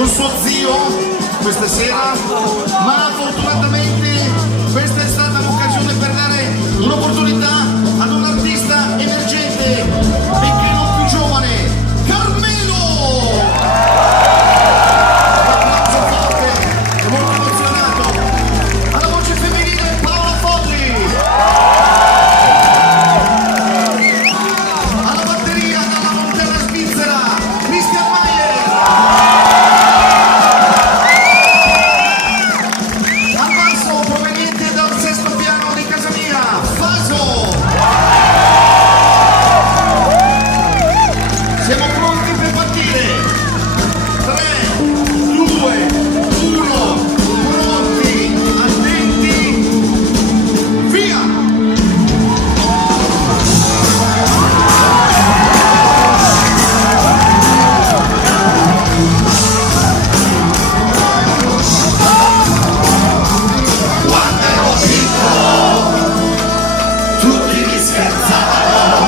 con suo zio questa sera, ma fortunatamente questa è stata l'occasione per dare un'opportunità ad un artista emergente, benché non più giovane, Carmelo! Un applauso forte e molto emozionato alla voce femminile Paola Folli, alla batteria dalla Montella Svizzera Christian Mayer, al basso proveniente dal sesto piano di casa mia Faso. Siamo pronti per partire. 3, 2, 1, pronti, attenti, via! Quando ero piccolo tutti mi scherzavano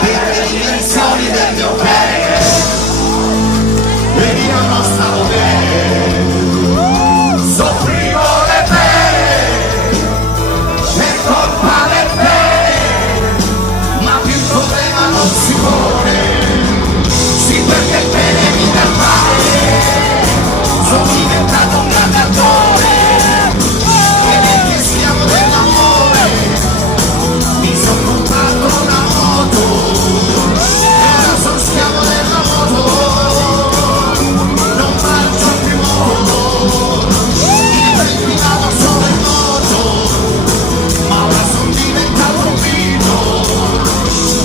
per le dimensioni del mio pene ed io non stavo bene, soffrivo le pene per colpa del pene, ma più problema non si pone, sì, perché il pene mi dà male, sono diventato un grande attore e perché siamo dell'amore mi sono comprato una moto e ora sono schiavo della moto, non faccio più moto, mi vado solo in moto, ma ora sono diventato un mito,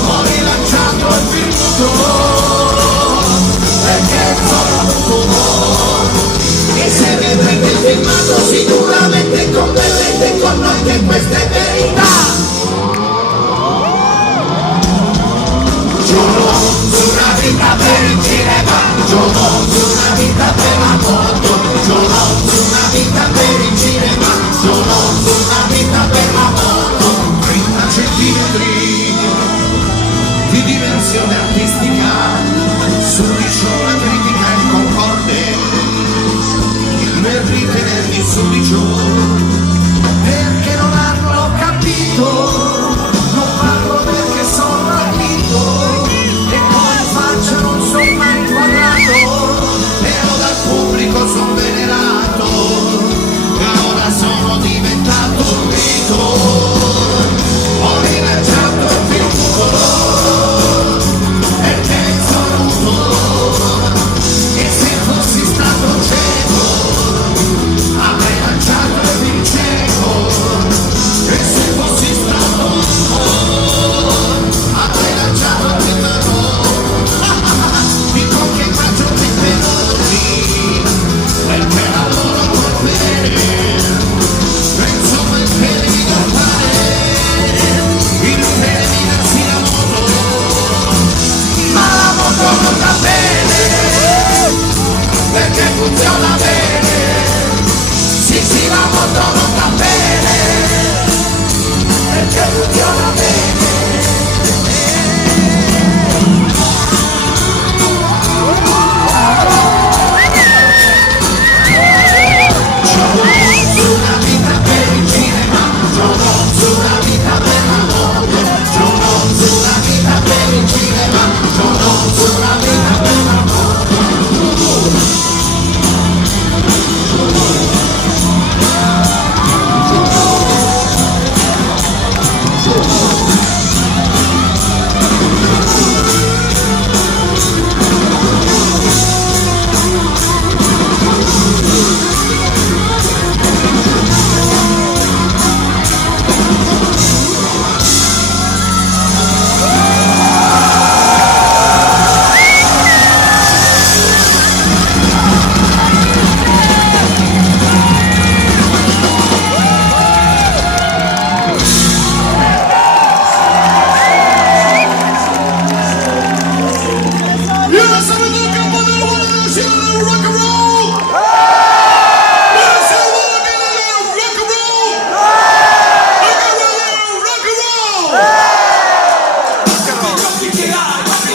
ho rilanciato il virtuoso perché sono avuto, e se vedrete il filmato sicuramente converrete con noi che questa è verità. Giuro su una vita per il cinema, giuro su una vita per la moto, giuro su una vita per il cinema, giuro su una vita per la moto, 30 centimetri di dimensione artistica, sudicio la critica e concorde, nel ritenermi sudicio